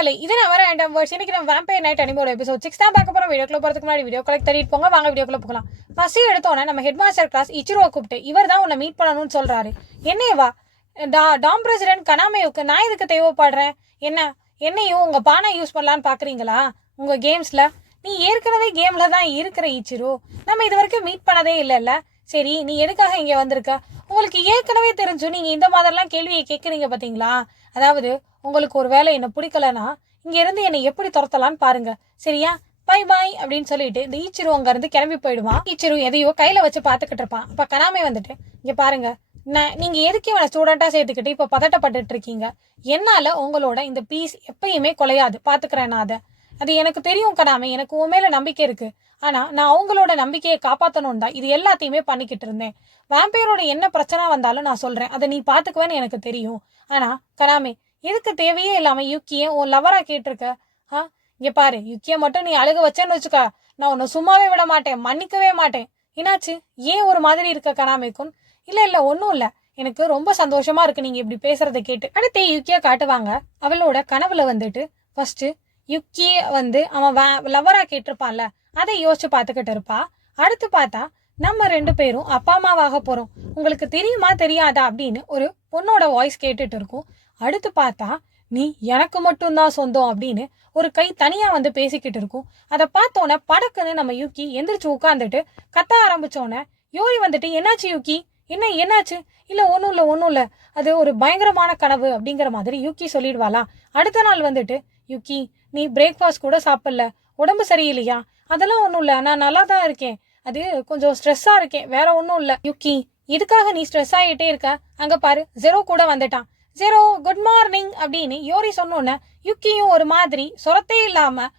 மக்களே இது நான் வர அண்ட் வேர்ட்ஸ் இன்னைக்கு நம்ம வேம்பையர் நைட் அனிமோட எபிசோட் சிக்ஸ் தான் பார்க்க போகிறோம் வீடியோக்குள்ள போகிறதுக்கு முன்னாடி வீடியோ கலெக்ட் தள்ளிட்டு போங்க. வாங்க வீடியோக்குள்ள போகலாம். ஃபஸ்ட்டு எடுத்தோன்னே நம்ம ஹெட் மாஸ்டர் கிளாஸ் இச்சிரோவை கூப்பிட்டு இவர் தான் உன்னை மீட் பண்ணணும்னு சொல்கிறாரு என்னையவா டா டாம் பிரசிடென்ட் கனாமையுக்கு நான் இதுக்கு தேவைப்படுறேன்? என்ன என்னையும் உங்கள் பானை யூஸ் பண்ணலான்னு பார்க்குறீங்களா உங்கள் கேம்ஸில் நீ ஏற்கனவே கேமில் தான் இருக்கிற இச்சிரு. நம்ம இது வரைக்கும் மீட் பண்ணதே இல்லைல்ல? சரி நீ எதுக்காக இங்கே வந்திருக்க? உங்களுக்கு ஏற்கனவே தெரிஞ்சு நீங்கள் இந்த மாதிரிலாம் கேள்வியை கேட்குறீங்க பார்த்தீங்களா அதாவது உங்களுக்கு ஒரு வேலை என்ன பிடிக்கலனா இங்கேருந்து என்னை எப்படி துரத்தலான்னு பாருங்க. சரியா? பை பாய் அப்படின்னு சொல்லிட்டு இந்த ஈச்சிரு அங்க இருந்து கிளம்பி போயிடுவான். ஈச்சிரு எதையோ கையில வச்சு பாத்துக்கிட்டு இருப்பான். அப்ப கனாமே வந்துட்டு இங்க பாருங்க நான் நீங்க எதுக்கு இவனை ஸ்டூடெண்டா சேர்த்துக்கிட்டு இப்ப பதட்டப்பட்டுட்டு இருக்கீங்க? என்னால உங்களோட இந்த பீஸ் எப்பயுமே குலையாது. பாத்துக்கிறேன் நான் அதை. அது எனக்கு தெரியும் கடாமே எனக்கு உன் மேல நம்பிக்கை இருக்கு. ஆனா நான் அவங்களோட நம்பிக்கையை காப்பாத்தணும் தான் இது எல்லாத்தையுமே பண்ணிக்கிட்டு இருந்தேன். வேம்பையரோட என்ன பிரச்சனை வந்தாலும் நான் சொல்றேன். அதை நீ பாத்துக்குவேன்னு எனக்கு தெரியும். ஆனா கடாமே எதுக்கு தேவையே இல்லாம யுக்கியை உன் லவரா கேட்டிருக்க? ஆ இங்க பாரு யுக்கிய மட்டும் நீ அழுக வச்சேன்னு வச்சுக்கா. நான் உன்னை சும்மாவே விட மாட்டேன் மன்னிக்கவே மாட்டேன். என்னாச்சு? ஏன் ஒரு மாதிரி இருக்க கனாமிக்கும் இல்ல இல்ல ஒன்றும் இல்லை. எனக்கு ரொம்ப சந்தோஷமா இருக்கு நீங்க இப்படி பேசுறத கேட்டு. அடுத்து யுக்கியா காட்டுவாங்க. அவளோட கனவுல வந்துட்டு ஃபர்ஸ்ட் யுக்கிய வந்து அவன் லவரா கேட்டிருப்பான்ல அதை யோசிச்சு பார்த்துக்கிட்டு இருப்பா. அடுத்து பார்த்தா நம்ம ரெண்டு பேரும் அப்பா அம்மாவாக போறோம். உங்களுக்கு தெரியுமா தெரியாதா அப்படின்னு ஒரு பொண்ணோட வாய்ஸ் கேட்டுட்டு இருக்கும். அடுத்து பார்த்தா நீ எனக்கு மட்டும்தான் சொந்தம் அப்படின்னு ஒரு கை தனியாக வந்து பேசிக்கிட்டு இருக்கும். அதை பார்த்தோன்னே படக்குன்னு நம்ம யூக்கி எந்திரிச்சு உட்காந்துட்டு கத்த ஆரம்பித்தோன்னே யோரி வந்துட்டு என்னாச்சு யூக்கி? என்ன என்னாச்சு? இல்லை ஒன்றும் இல்லை ஒன்றும் இல்லை. அது ஒரு பயங்கரமான கனவு அப்படிங்கிற மாதிரி யூக்கி சொல்லிடுவாளா அடுத்த நாள் வந்துட்டு யூக்கி நீ பிரேக்ஃபாஸ்ட் கூட சாப்பிடல. உடம்பு சரியில்லையா? அதெல்லாம் ஒன்றும் இல்லை. நான் நல்லா தான் இருக்கேன். அது கொஞ்சம் ஸ்ட்ரெஸ்ஸாக இருக்கேன். வேற ஒன்றும் இல்லை. யுக்கி இதுக்காக நீ ஸ்ட்ரெஸ் ஆகிட்டே இருக்க. அங்கே பாரு ஜெரோ கூட வந்துட்டான். ஜெரோ குட் மார்னிங் அப்படின்னு யோரி சொன்னோன்னே யுக்கியும் ஒரு மாதிரி சொரத்தே இல்லாமல்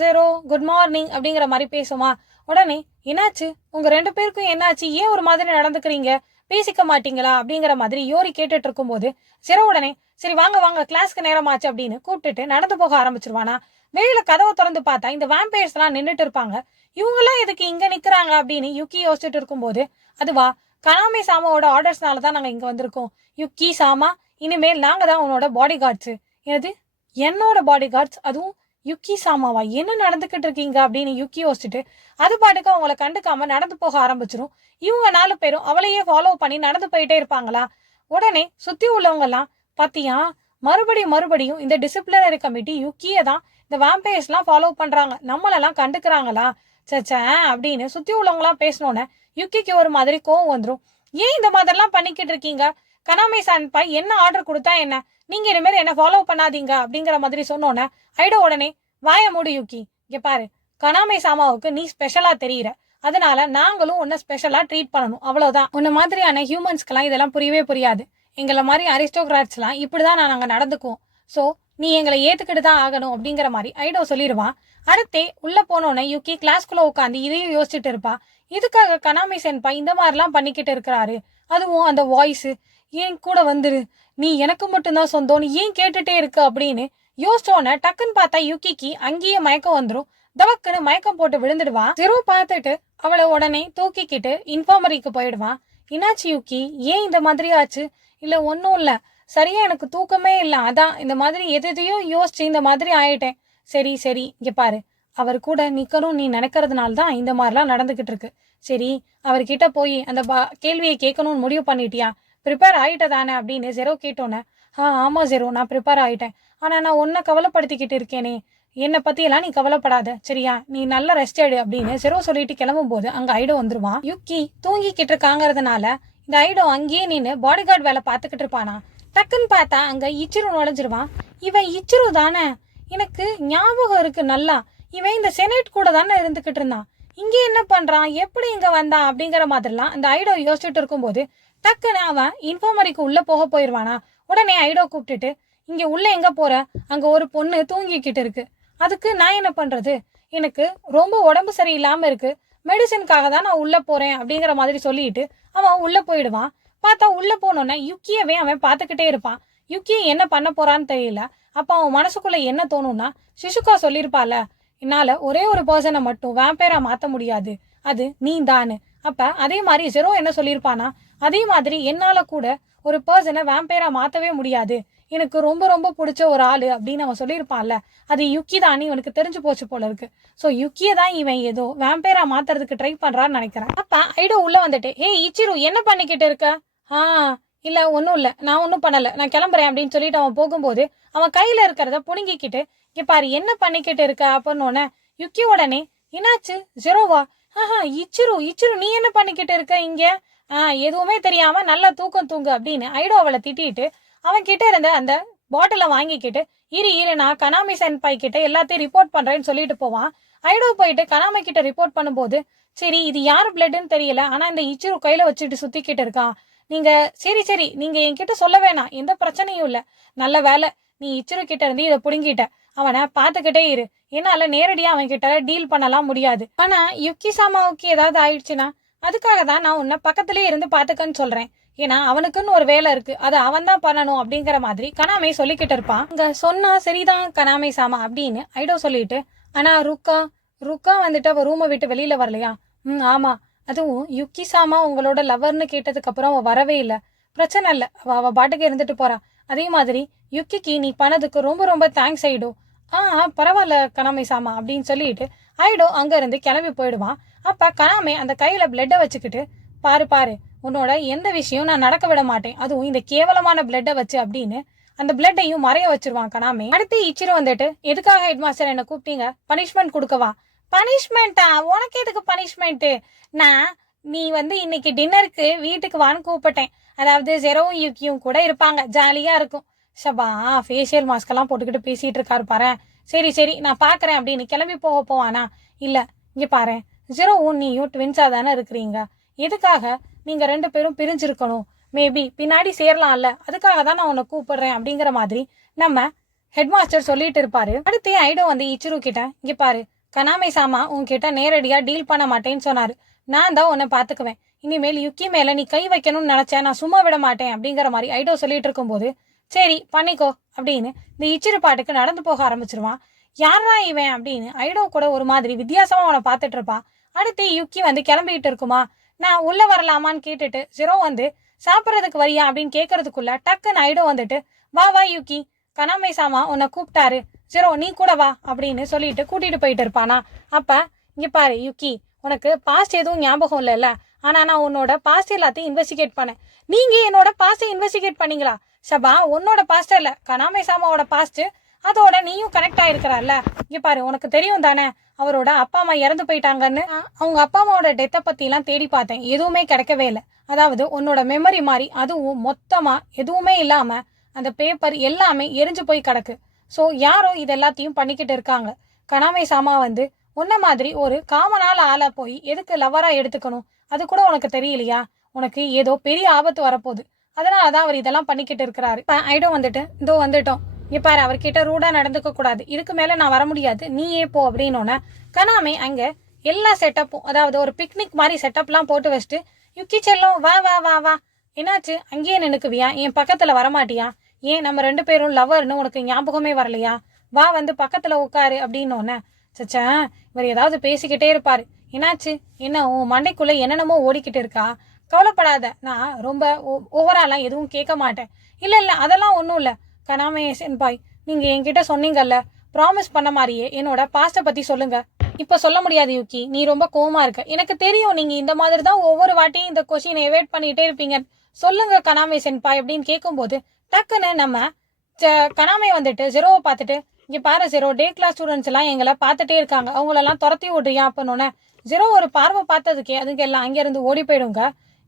ஜெரோ குட் மார்னிங் அப்படிங்கிற மாதிரி பேசுமா? உடனே என்னாச்சு? உங்கள் ரெண்டு பேருக்கும் என்னாச்சு? ஏன் ஒரு மாதிரி நடந்துக்கிறீங்க? பேசிக்க மாட்டீங்களா? அப்படிங்கிற மாதிரி யோரி கேட்டுட்டு இருக்கும்போது ஜெரோ உடனே சரி வாங்க வாங்க கிளாஸ்க்கு நேரமாச்சு அப்படின்னு கூப்பிட்டுட்டு நடந்து போக ஆரம்பிச்சிருவானா? வெளியில கதவை திறந்து பார்த்தா இந்த வேம்பயர்ஸ் எல்லாம் நின்றுட்டு இருப்பாங்க. இவங்கெல்லாம் எதுக்கு இங்க நிக்கிறாங்க? அப்படின்னு யுக்கி யோசிச்சுட்டு இருக்கும்போது அதுவா? கனாமி சாமாவோட ஆர்டர்ஸ்னால தான் நாங்கள் இங்கே வந்திருக்கோம். யுக்கி சாமா இனிமேல் நாங்கள் தான் உன்னோட பாடி கார்ட்ஸு எனது என்னோட பாடி கார்ட்ஸ் அதுவும் யுக்கி சாமாவா? என்ன நடந்துக்கிட்டு இருக்கீங்க அப்படின்னு யுக்கி யோசிச்சுட்டு அது பாட்டுக்கு அவங்கள கண்டுக்காம நடந்து போக ஆரம்பிச்சிடும் இவங்க நாலு பேரும் அவளையே ஃபாலோ பண்ணி நடந்து போயிட்டே இருப்பாங்களா? உடனே சுற்றி உள்ளவங்கெல்லாம் பார்த்தியா மறுபடியும் மறுபடியும் இந்த டிசிப்ளினரி கமிட்டி யுக்கியை தான் இந்த வேம்பையர்ஸ்லாம் ஃபாலோ பண்ணுறாங்க நம்மளெல்லாம் கண்டுக்கிறாங்களா? சச்சே அப்படின்னு சுற்றி உள்ளவங்களாம் பேசினோன்னே யுக்கிக்கு ஒரு மாதிரி கோவம் வந்துடும் ஏன் இந்த மாதிரிலாம் பண்ணிக்கிட்டு இருக்கீங்க? கனாமே சான்பா என்ன ஆர்டர் கொடுத்தா என்ன? நீங்க இனிமேல் என்ன ஃபாலோ பண்ணாதீங்க அப்படிங்கிற மாதிரி சொன்னோன்னே ஐடோ உடனே வாய மூடு யுக்கி இங்க பாரு கனாமே சாமாவுக்கு நீ ஸ்பெஷலா தெரியுற. அதனால நாங்களும் உன்னை ஸ்பெஷலா ட்ரீட் பண்ணணும். அவ்வளவுதான். உன்ன மாதிரியான ஹியூமன்ஸ்க்கெல்லாம் இதெல்லாம் புரியவே புரியாது. எங்களை மாதிரி அரிஸ்டோகிராட்ஸ்லாம் இப்படிதான் நான் நாங்கள் நடந்துக்குவோம். ஸோ நீ எங்களை ஏத்துக்கிட்டு தான் ஆகணும் அப்படிங்கிற மாதிரி ஐடோ சொல்லிடுவான். அடுத்தே உள்ள போனோன்னே யூகி கிளாஸ்க்குள்ள உட்காந்து இதையும் யோசிச்சுட்டு இருப்பா. இதுக்காக கனாமி சென்பா இந்த மாதிரிலாம் பண்ணிக்கிட்டு இருக்கிறாரு. அதுவும் அந்த வாய்ஸ் ஏன் கூட வந்துரு? நீ எனக்கு மட்டும்தான் சொந்தம்னு ஏன் கேட்டுட்டே இருக்கு அப்படின்னு யோசிச்சோன்னே டக்குன்னு பார்த்தா யுக்கிக்கு அங்கேயே மயக்கம் வந்துடும் தவக்குன்னு மயக்கம் போட்டு விழுந்துடுவான் ஜெரோ பார்த்துட்டு அவளை உடனே தூக்கிக்கிட்டு இன்ஃபார்மரிக்கு போயிடுவான். என்னாச்சு யுக்கி? ஏன் இந்த மாதிரி ஆச்சு? இல்ல ஒன்றும் இல்ல. சரியா எனக்கு தூக்கமே இல்லை. அதான் இந்த மாதிரி எதையோ யோசிச்சு இந்த மாதிரி ஆயிட்டேன். சரி சரி இங்க பாரு. அவர் கூட நிக்கணும் நீ நினைக்கிறதுனால தான் இந்த மாதிரிலாம் நடந்துகிட்டு இருக்கு. சரி அவர்கிட்ட போய் அந்த பா- கேள்வியை கேட்கணும்னு முடிவு பண்ணிட்டியா? ப்ரிப்பேர் ஆகிட்ட தானே அப்படின்னு ஜெரோ கேட்டோன்னே ஆ ஆமாம் ஜெரோ நான் ப்ரிப்பேர் ஆகிட்டேன் ஆனால் நான் ஒன்றை கவலைப்படுத்திக்கிட்டு இருக்கேனே. என்னை பற்றியெல்லாம் நீ கவலைப்படாத. சரியா? நீ நல்ல ரெஸ்ட் எடு அப்படின்னு ஜெரோ சொல்லிட்டு கிளம்பும் போது ஐடோ வந்துருவான். யுக்கி தூங்கிக்கிட்டு இருக்காங்கிறதுனால இந்த ஐடோ அங்கேயே நின்று பாடி கார்டு வேலை பார்த்துக்கிட்டு இருப்பானா? டக்குன்னு பார்த்தா அங்கே இச்சிரு நுழைஞ்சிருவான். இவன் இச்சிரு தானே? எனக்கு ஞாபகம் இருக்கு நல்லா. இவன் இந்த செனேட் கூட தானே இருந்துக்கிட்டு இருந்தான். இங்கே என்ன பண்ணுறான் எப்படி இங்கே வந்தான்? அப்படிங்கிற மாதிரிலாம் அந்த ஐடோ யோசிச்சுட்டு இருக்கும்போது டக்குன்னு அவன் இன்ஃபார்மரிக்கு உள்ள போக போயிடுவானா உடனே ஐடோ கூப்பிட்டுட்டு இங்க உள்ள எங்க போற? அங்க ஒரு பொண்ணு தூங்கிக்கிட்டு இருக்கு. அதுக்கு நான் என்ன பண்றது? எனக்கு ரொம்ப உடம்பு சரியில்லாம இருக்கு. மெடிசனுக்காக தான் நான் உள்ள போறேன் அப்படிங்கிற மாதிரி சொல்லிட்டு அவன் உள்ள போயிடுவான். பார்த்தா உள்ள போனோன்னே யுக்கியவே அவன் பார்த்துக்கிட்டே இருப்பான். யுக்கி என்ன பண்ண போறான்னு தெரியல. அப்ப அவன் மனசுக்குள்ள என்ன தோணும்னா சிசுகா சொல்லியிருப்பால என்னால ஒரே ஒரு பர்சனை மட்டும் வேம்பேரா மாத்த முடியாது. அது நீ தானு அப்போ அதே மாதிரி ஜெரோ என்ன சொல்லியிருப்பானா அதே மாதிரி என்னால் கூட ஒரு பர்சனை வேம்பேரா மாற்றவே முடியாது. எனக்கு ரொம்ப ரொம்ப பிடிச்ச ஒரு ஆள் அப்படின்னு அவன் சொல்லியிருப்பான்ல அது யுக்கி தான் இவனுக்கு தெரிஞ்சு போச்சு போல இருக்கு. ஸோ யுக்கியை தான் இவன் ஏதோ வேம்பேரா மாத்துறதுக்கு ட்ரை பண்ணுறான்னு நினைக்கிறேன். அப்போ ஐடோ உள்ளே வந்துட்டு ஏய் இச்சிரு என்ன பண்ணிக்கிட்டு இருக்க? ஆ இல்லை ஒன்றும் இல்லை. நான் ஒன்றும் பண்ணலை. நான் கிளம்புறேன் அப்படின்னு சொல்லிட்டு அவன் போகும்போது அவன் கையில் இருக்கிறத புடுங்கிக்கிட்டு இப்பாரு பாரு என்ன பண்ணிக்கிட்டு இருக்க? அப்படின்னு உடனே யுக்கி உடனே என்னாச்சு? ஜெரோவா? ஆஹா இச்சிரு இச்சிரு நீ என்ன பண்ணிக்கிட்டு இருக்க இங்க? ஆ எதுவுமே தெரியாம நல்லா தூக்கம் தூங்கு அப்படின்னு ஐடோ அவளை திட்டிட்டு அவன் கிட்ட இருந்த அந்த பாட்டிலை வாங்கிக்கிட்டு இரு இரு நான் கனாமி சென்பாய் கிட்ட எல்லாத்தையும் ரிப்போர்ட் பண்றேன்னு சொல்லிட்டு போவான். ஐடோ போயிட்டு கனாமி கிட்ட ரிப்போர்ட் பண்ணும்போது சரி இது யார் பிளட்னு தெரியல ஆனா இந்த இச்சிரு கையில வச்சுட்டு சுத்திக்கிட்டு இருக்கான் நீங்க சரி சரி நீங்க என்கிட்ட சொல்ல வேணாம் எந்த பிரச்சனையும் இல்ல. நல்ல வேலை நீ இச்சிரு கிட்ட இருந்து இதை புடுங்கிட்ட. அவனை பார்த்துக்கிட்டே இரு. என்னால நேரடியா அவன் கிட்ட டீல் பண்ணலாம் முடியாது. ஆனா யுக்கி சாமாவுக்கு ஏதாவது ஆயிடுச்சுன்னா அதுக்காக தான் நான் உன்னை பக்கத்துலேயே இருந்து பாத்துக்கன்னு சொல்றேன். ஏன்னா அவனுக்குன்னு ஒரு வேலை இருக்கு. அதை அவன் தான் பண்ணணும் அப்படிங்கிற மாதிரி கனாமே சொல்லிக்கிட்டு இருப்பான். அங்க சொன்னா சரிதான் கனாமே சாமா அப்படின்னு ஐடோ சொல்லிட்டு ஆனா ருக்கா ருக்கா வந்துட்டு அவ ரூமை விட்டு வெளியில வரலையா? ம் ஆமா. அதுவும் யுக்கி சாமா உங்களோட லவர்னு கேட்டதுக்கு அப்புறம் அவ வரவே இல்லை. பிரச்சனை இல்லை. அவ அவ பாட்டுக்கு இருந்துட்டு போறா. அதே மாதிரி யுக்கிக்கு நீ பண்ணதுக்கு ரொம்ப ரொம்ப தேங்க்ஸ் ஐடோ. ஆ பரவாயில்ல கனாமை சாமா அப்படின்னு சொல்லிட்டு ஐடோ அங்கேருந்து கிளம்பி போயிடுவான். அப்போ கனாமே அந்த கையில் பிளட்டை வச்சுக்கிட்டு பாரு பாரு உன்னோட எந்த விஷயம் நான் நடக்க விட மாட்டேன். அதுவும் இந்த கேவலமான பிளட்டை வச்சு அப்படின்னு அந்த பிளட்டையும் மறைய வச்சிருவான் கனாமே அடுத்து இச்சிரு வந்துட்டு எதுக்காக ஹெட் மாஸ்டர் என்னை கூப்பிட்டீங்க? பனிஷ்மெண்ட் கொடுக்கவா? பனிஷ்மெண்ட்டா உனக்கு எதுக்கு பனிஷ்மெண்ட்டு நான் நீ வந்து இன்னைக்கு டின்னருக்கு வீட்டுக்கு வான்னு கூப்பிட்டேன். அதாவது ஜெரோவும் யூக்கியும் கூட இருப்பாங்க. ஜாலியாக இருக்கும். ஷபா ஃபேஷியல் மாஸ்க் எல்லாம் போட்டுக்கிட்டு பேசிட்டு இருக்காரு பாரு சரி சரி நான் பார்க்குறேன் அப்படின்னு கிளம்பி போக போவானா? இல்லை இங்கே பாரு ஜெரோவும் நீயும் ட்வின்ஸா தானே இருக்கிறீங்க. எதுக்காக? நீங்கள் ரெண்டு பேரும் பிரிஞ்சிருக்கணும். மேபி பின்னாடி சேரலாம்ல. அதுக்காக தான் நான் உன்னை கூப்பிடுறேன் அப்படிங்கிற மாதிரி நம்ம ஹெட் மாஸ்டர் சொல்லிட்டு இருப்பாரு. அடுத்து ஐடோ வந்து இச்சிரு கிட்ட இங்க பாரு. கனாமே சாமா உன்கிட்ட நேரடியாக டீல் பண்ண மாட்டேன்னு சொன்னாரு. நான் தான் உன்னை பார்த்துக்குவேன் இனிமேல் யுக்கி மேல நீ கை வைக்கணும்னு நினைச்சேன் நான் சும்மா விட மாட்டேன் அப்படிங்கிற மாதிரி ஐடோ சொல்லிட்டு இருக்கும்போது சரி பண்ணிக்கோ அப்படின்னு இந்த இச்சிறு பாட்டுக்கு நடந்து போக ஆரம்பிச்சிருவான். யாரா இவன் அப்படின்னு ஐடோ கூட ஒரு மாதிரி வித்தியாசமா அவனை பார்த்துட்டு இருப்பான். அடுத்து யுக்கி வந்து கிளம்பிக்கிட்டு இருக்குமா? நான் உள்ள வரலாமான்னு கேட்டுட்டு ஜெரோ வந்து சாப்பிட்றதுக்கு வரியா? அப்படின்னு கேட்கறதுக்குள்ள டக்குன்னு ஐடோ வந்துட்டு வா வா யுக்கி. கனாமை சாமா உன்னை கூப்பிட்டாரு. ஜெரோ நீ கூட வா அப்படின்னு சொல்லிட்டு கூட்டிட்டு போயிட்டு இருப்பானா. அப்ப இங்க பாரு யுக்கி உனக்கு பாஸ்ட் எதுவும் ஞாபகம் இல்லைல்ல. ஆனா நான் உன்னோட பாஸ்ட் எல்லாத்தையும் இன்வெஸ்டிகேட் பண்ணேன். நீங்க என்னோட பாஸ்ட்டை இன்வெஸ்டிகேட் பண்ணீங்களா? சபா உன்னோட பாஸ்ட் இல்ல. கனாமை சாமாவோட பாஸ்ட் அதோட நீயும் கனெக்ட் ஆயிருக்கிறல்ல இங்க பாரு உனக்கு தெரியும் தானே அவரோட அப்பா அம்மா இறந்து போயிட்டாங்கன்னு? அவங்க அப்பா அம்மாவோட டெத்தை பற்றிலாம் தேடி பார்த்தேன். எதுவுமே கிடைக்கவே இல்லை. அதாவது உன்னோட மெமரி மாதிரி அதுவும் மொத்தமா எதுவுமே இல்லாம அந்த பேப்பர் எல்லாமே எரிஞ்சு போய் கிடக்கு. ஸோ யாரோ இது எல்லாத்தையும் பண்ணிக்கிட்டு இருக்காங்க. கனாமை சாமா வந்து உன்ன மாதிரி ஒரு காமனால ஆளா போய் எதுக்கு லவராக எடுத்துக்கணும்? அது கூட உனக்கு தெரியலையா? உனக்கு ஏதோ பெரிய ஆபத்து வரப்போகுது. அதனால தான் அவர் இதெல்லாம் பண்ணிக்கிட்டு இருக்கிறாரு. இப்போ ஐடோ வந்துட்டு இதோ வந்துட்டோம். இங்க பாரு அவர்கிட்ட ரூடா நடந்துக்க கூடாது. இதுக்கு மேல நான் வர முடியாது. நீயே போ அப்படின்னோன்ன கனாமே அங்க எல்லா செட்டப்பும் அதாவது ஒரு பிக்னிக் மாதிரி செட்டப்லாம் போட்டு வச்சுட்டு யுக்கி செல்லும் வா வா வா வா. என்னாச்சு? அங்கேயே நினைக்குவியா என் பக்கத்துல வரமாட்டியா? ஏன் நம்ம ரெண்டு பேரும் லவர்னு உனக்கு ஞாபகமே வரலையா? வா வந்து பக்கத்துல உட்காரு அப்படின்னோடனே சச்சா இவர் ஏதாவது பேசிக்கிட்டே இருப்பாரு. என்னாச்சு? என்ன உன் மண்டைக்குள்ளே என்னென்னமோ ஓடிக்கிட்டு இருக்கா? கவலைப்படாத நான் ரொம்ப ஓவராலாம் எதுவும் கேட்க மாட்டேன். இல்லை இல்லை அதெல்லாம் ஒன்றும் இல்லை. கனாமே சென்பாய் நீங்கள் என்கிட்ட சொன்னீங்கல்ல ப்ராமிஸ் பண்ண மாதிரியே என்னோட பாஸ்ட்டை பற்றி சொல்லுங்கள் இப்போ சொல்ல முடியாது யூகி நீ ரொம்ப கோமா இருக்க. எனக்கு தெரியும் நீங்கள் இந்த மாதிரி தான் ஒவ்வொரு வாட்டியும் இந்த கொஷினை எவேட் பண்ணிகிட்டே இருப்பீங்க. சொல்லுங்க கனாமே சென்பாய் அப்படின்னு கேட்கும்போது டக்குன்னு நம்ம ச கனாமே வந்துட்டு ஜெரோவை பார்த்துட்டு இங்கே பாரு ஜெரோ டே கிளாஸ் ஸ்டூடெண்ட்ஸ் எல்லாம் எங்களை பார்த்துட்டே இருக்காங்க. அவங்களெல்லாம் துரத்தி விடுறியா அப்பனோன்னே ஜெரோ ஒரு பார்வை பார்த்ததுக்கே அதுக்கெல்லாம் அங்கேருந்து ஓடி போயிடுங்க.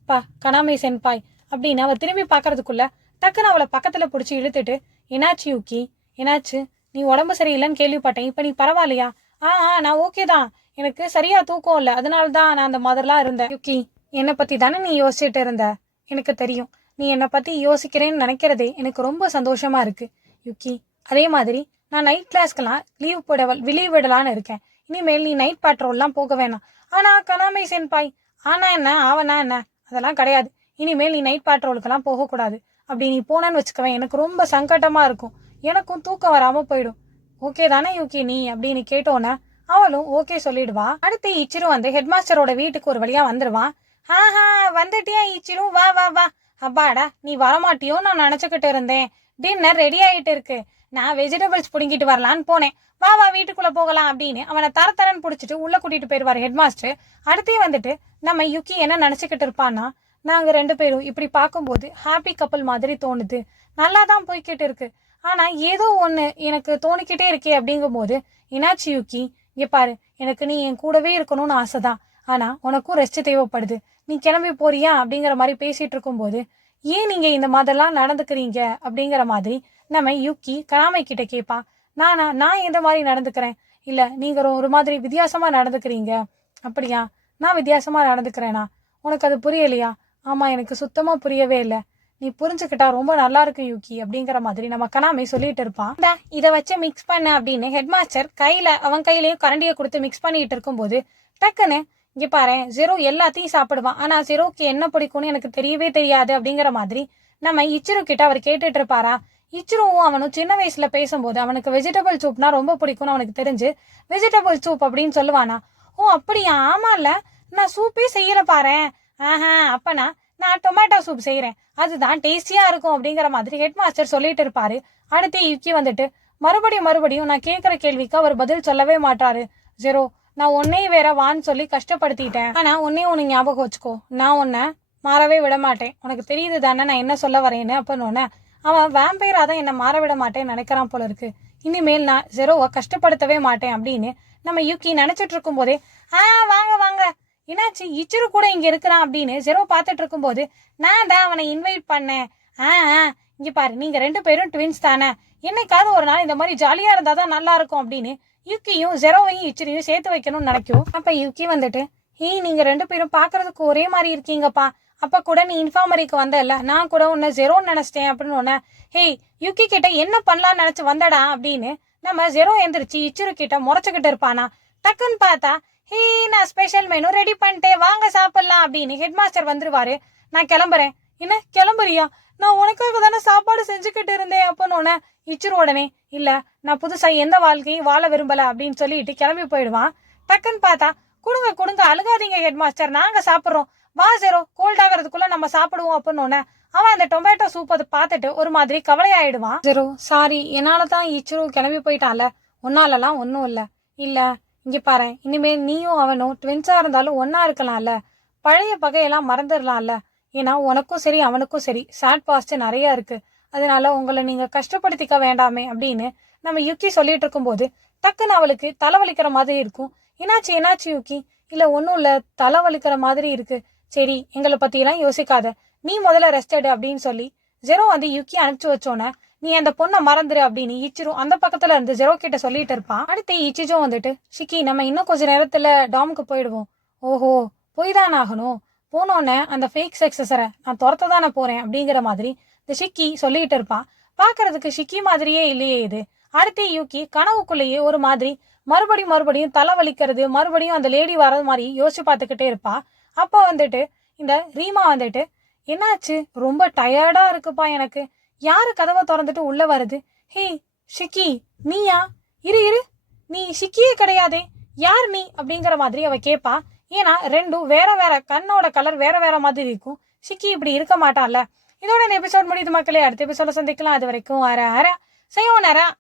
பா கனாமே சென்பாய் அப்படின்னு அவள் திரும்பி பார்க்கறதுக்குள்ள டக்குன்னு அவளை பக்கத்தில் பிடிச்சி இழுத்துட்டு என்னாச்சு யூக்கி? என்னாச்சு? நீ உடம்பு சரியில்லைன்னு கேள்விப்பட்டேன். இப்போ நீ பரவாயில்லையா? ஆ ஆ நான் ஓகே தான். எனக்கு சரியா தூக்கம் இல்லை. அதனால தான் நான் அந்த மாதிரிலாம் இருந்தேன். யூக்கி என்னை பற்றி தானே நீ யோசிச்சுட்டு இருந்த? எனக்கு தெரியும். நீ என்னை பற்றி யோசிக்கிறேன்னு நினைக்கிறதே எனக்கு ரொம்ப சந்தோஷமா இருக்கு. யுக்கி அதே மாதிரி நான் நைட் கிளாஸ்க்கெல்லாம் லீவ் போட லீவ் விடலான்னு இருக்கேன். இனிமேல் நீ நைட் பேட்ரோல்லாம் போக வேணாம். ஆனா கனாமை சென்பாய். ஆனா என்ன? ஆவனா என்ன? அதெல்லாம் கிடையாது. இனிமேல் நீ நைட் பேட்ரோலுக்கெல்லாம் போகக்கூடாது. அப்படி நீ போனேன்னு வச்சுக்கவேன் எனக்கு ரொம்ப சங்கட்டமா இருக்கும். எனக்கும் தூக்கம் வராம போயிடும். ஓகே தானே யூகி நீ? அப்படின்னு கேட்டோன்னே அவளும் ஓகே சொல்லிடுவா. அடுத்து இச்சிரு வந்து ஹெட் மாஸ்டரோட வீட்டுக்கு ஒரு வழியா வந்துருவான். ஆஹா வந்துட்டியா இச்சிரு? வா வா வா. அப்பாடா நீ வரமாட்டியோ நான் நினச்சிக்கிட்டு இருந்தேன். டின்னர் ரெடி ஆயிட்டு இருக்கு. நான் வெஜிடபிள்ஸ் பிடுங்கிட்டு வரலான்னு போனேன். வா வா வீட்டுக்குள்ளே போகலாம் அப்படின்னு அவனை தர தரன்னு பிடிச்சிட்டு உள்ளே கூட்டிகிட்டு போயிடுவார் ஹெட்மாஸ்டர் அடுத்தே வந்துட்டு நம்ம யுக்கி என்ன நினச்சிக்கிட்டு இருப்பான்னா நாங்கள் ரெண்டு பேரும் இப்படி பார்க்கும்போது ஹாப்பி கப்பல் மாதிரி தோணுது. நல்லா தான் போய்கிட்டு இருக்கு. ஆனால் ஏதோ ஒன்று எனக்கு தோணிக்கிட்டே இருக்கே அப்படிங்கும்போது என்னாச்சு யுக்கி? இங்கே பாரு எனக்கு நீ என் கூடவே இருக்கணும்னு ஆசை தான் ஆனால் உனக்கும் ரெஸ்ட் தேவைப்படுது. நீ கிளம்பி போறியா? அப்படிங்கிற மாதிரி பேசிகிட்டு இருக்கும்போது ஏன் நீங்கள் இந்த மாதிரிலாம் நடந்துக்கிறீங்க? அப்படிங்கிற மாதிரி நம்ம யுக்கி கனாமை கிட்ட கேட்பா நானா நான் எந்த மாதிரி நடந்துக்கிறேன்? இல்லை நீங்கள் ஒரு- மாதிரி வித்தியாசமாக நடந்துக்கிறீங்க? அப்படியா நான் வித்தியாசமாக நடந்துக்கிறேனா? உனக்கு அது புரியலையா? ஆமாம் எனக்கு சுத்தமாக புரியவே இல்லை. நீ புரிஞ்சுக்கிட்டா ரொம்ப நல்லா இருக்கு யூகி அப்படிங்கிற மாதிரி நம்ம கனாமி சொல்லிட்டு இருப்பான் இதை வச்சு மிக்ஸ் பண்ண அப்படின்னு ஹெட் மாஸ்டர் கையில அவன் கையிலயும் கரண்டியை கொடுத்து மிக்ஸ் பண்ணிட்டு இருக்கும்போது டக்குன்னு இங்க பாரு ஜெரோ எல்லாத்தையும் சாப்பிடுவான். ஆனா ஜெரோக்கு என்ன பிடிக்கும்னு எனக்கு தெரியவே தெரியாது அப்படிங்கிற மாதிரி நம்ம இச்சிரு கிட்ட அவர் கேட்டுட்டு இருப்பாரா? இச்சிருவும் அவனும் சின்ன வயசுல பேசும்போது அவனுக்கு வெஜிடபிள் சூப்னா ரொம்ப பிடிக்கும்னு அவனுக்கு தெரிஞ்சு வெஜிடபிள் சூப் அப்படின்னு சொல்லுவானா? ஓ அப்படியா? ஆமால நான் சூப்பே செய்யற பாரேன் ஆஹா அப்பனா நான் டொமேட்டோ சூப் செய்யறேன். அதுதான் டேஸ்டியா இருக்கும் அப்படிங்கிற மாதிரி ஹெட் மாஸ்டர் சொல்லிட்டு இருப்பாரு. அடுத்து யுக்கி வந்துட்டு மறுபடியும் மறுபடியும் நான் கேட்குற கேள்விக்கு அவர் பதில் சொல்லவே மாட்டாரு. ஜெரோ நான் உன்னையும் வேற வான்னு சொல்லி கஷ்டப்படுத்திட்டேன். ஆனா உன்னையும் உனக்கு ஞாபகம் வச்சுக்கோ. நான் உன்னை மாறவே விட மாட்டேன் உனக்கு தெரியுது தானே நான் என்ன சொல்ல வரேன்னு? அப்படின்னு அவன் வேம்பையரா தான் என்னை மாற விட மாட்டேன்னு நினைக்கிறான் போல இருக்கு. இனிமேல் நான் ஜெரோவை கஷ்டப்படுத்தவே மாட்டேன் அப்படின்னு நம்ம யூகி நினைச்சிட்டு இருக்கும் போதே ஆ வாங்க வாங்க. என்னாச்சு? இச்சிரு கூட இங்க இருக்கிறான் அப்படின்னு ஜெரோ பார்த்துட்டு இருக்கும்போது நான் தான் அவனை இன்வைட் பண்ணேன். ஆ ஆ, இங்க பாரு நீங்க ரெண்டு பேரும் ட்வின்ஸ் தானே. என்னைக்காவது ஒரு நாள் இந்த மாதிரி ஜாலியா இருந்தா தான் நல்லா இருக்கும் அப்படின்னு யுக்கியும் ஜெரோவையும் இச்சிரியும் சேர்த்து வைக்கணும்னு நினைக்கும். அப்ப யுக்கி வந்துட்டு ஏய் நீங்க ரெண்டு பேரும் பார்க்கறதுக்கு ஒரே மாதிரி இருக்கீங்கப்பா. அப்போ கூட நீ இன்ஃபார்மரிக்கு வந்தல நான் கூட உன்னை ஜெரோன்னு நினச்சிட்டேன் அப்படின்னு உன்ன ஹேய் யுக்கி கிட்ட என்ன பண்ணலாம்னு நினச்சி வந்தடா? அப்படின்னு நம்ம ஜெரோ எந்திரிச்சு இச்சிரு கிட்ட முறைச்சிக்கிட்டு இருப்பானா. டக்குன்னு பார்த்தா ஹே நான் ஸ்பெஷல் மெனு ரெடி பண்ணிட்டேன். வாங்க சாப்பிடலாம். அப்படின்னு ஹெட் மாஸ்டர் வந்துருவாரு. நான் கிளம்புறேன். என்ன? கிளம்புறியா? நான் உனக்காக தானே சாப்பாடு செஞ்சுக்கிட்டு இருந்தேன். அப்படின்னு உடனே இச்சிரு உடனே இல்லை நான் புதுசாக எந்த வாழ்க்கையும் வாழ விரும்பலை. அப்படின்னு சொல்லிட்டு கிளம்பி போயிடுவான். டக்குன்னு பார்த்தா கொடுங்க கொடுங்க அழுகாதீங்க ஹெட் மாஸ்டர் நாங்கள் சாப்பிட்றோம். வா ஜெரோ. கோல்ட் ஆகிறதுக்குள்ள நம்ம சாப்பிடுவோம் அப்படின்னு அவன் அந்த டொமேட்டோ சூப் அதை பார்த்துட்டு ஒரு மாதிரி கவலையாயிடுவான். ஜெரோ சாரி என்னால தான் இச்சிரு கிளம்பி போயிட்டான்ல உன்னாலலாம் ஒன்றும் இல்லை. இல்லை இங்கே பாரு. இனிமேல் நீயும் அவனும் ட்வின்ஸாக இருந்தாலும் ஒன்றா இருக்கலாம்ல. பழைய பகையெல்லாம் மறந்துடலாம்ல ஏன்னா உனக்கும் சரி அவனுக்கும் சரி. சேட் பாஸ்ட் நிறைய இருக்கு. அதனால உங்களை நீங்கள் கஷ்டப்படுத்திக்க வேண்டாமே அப்படின்னு நம்ம யுக்கி சொல்லிட்டு இருக்கும்போது டக்குன்னு அவளுக்கு தலைவலிக்கிற மாதிரி இருக்கும். என்னாச்சு என்னாச்சு யுக்கி? இல்லை ஒன்றும் இல்ல. தலைவலிக்கிற மாதிரி இருக்குது சரி எங்களை பற்றியெல்லாம் யோசிக்காத. நீ முதல்ல ரெஸ்ட் எடு அப்படின்னு சொல்லி ஜெரோ வந்து யுக்கி அனுப்பிச்சு வச்சோன்னே நீ அந்த பொண்ணை மறந்துரு அப்படின்னு இச்சிரு அந்த பக்கத்துல இருந்து ஜெரோ கிட்ட சொல்லிட்டு இருப்பான் அடுத்து இச்சிஜோ வந்துட்டு ஷிக்கி நம்ம இன்னும் கொஞ்ச நேரத்துல டாமுக்கு போயிடுவோம். ஓஹோ போய் தானே ஆகணும். போனோன்னே அந்த ஃபேக் சக்சஸரை நான் துரத்த தானே போறேன் அப்படிங்கிற மாதிரி இந்த ஷிக்கி சொல்லிட்டு இருப்பான் பார்க்கறதுக்கு ஷிக்கி மாதிரியே இல்லையே இது. அடுத்து யூக்கி கனவுக்குள்ளேயே ஒரு மாதிரி மறுபடியும் மறுபடியும் தலை வலிக்கிறது மறுபடியும் அந்த லேடி வர்றது மாதிரி யோசிச்சு பார்த்துக்கிட்டே இருப்பா. அப்போ வந்துட்டு இந்த ரீமா வந்துட்டு என்னாச்சு? ரொம்ப டயர்டா இருக்குப்பா எனக்கு. யாரு கதவை திறந்துட்டு உள்ள வருது? ஹே ஷிக்கி நீயா? இரு இரு. நீ ஷிக்கியே கிடையாதே. யார் நீ? அப்படிங்கிற மாதிரி அவ கேட்பா ஏன்னா ரெண்டும் வேற வேற கண்ணோட கலர் வேற வேற மாதிரி இருக்கும். ஷிக்கி இப்படி இருக்க மாட்டான்ல. இதோட இந்த எபிசோட் முடியுது மக்களே. அடுத்த எபிசோட சந்திக்கலாம். அது வரைக்கும் அர அர செய்வோம் நேரம்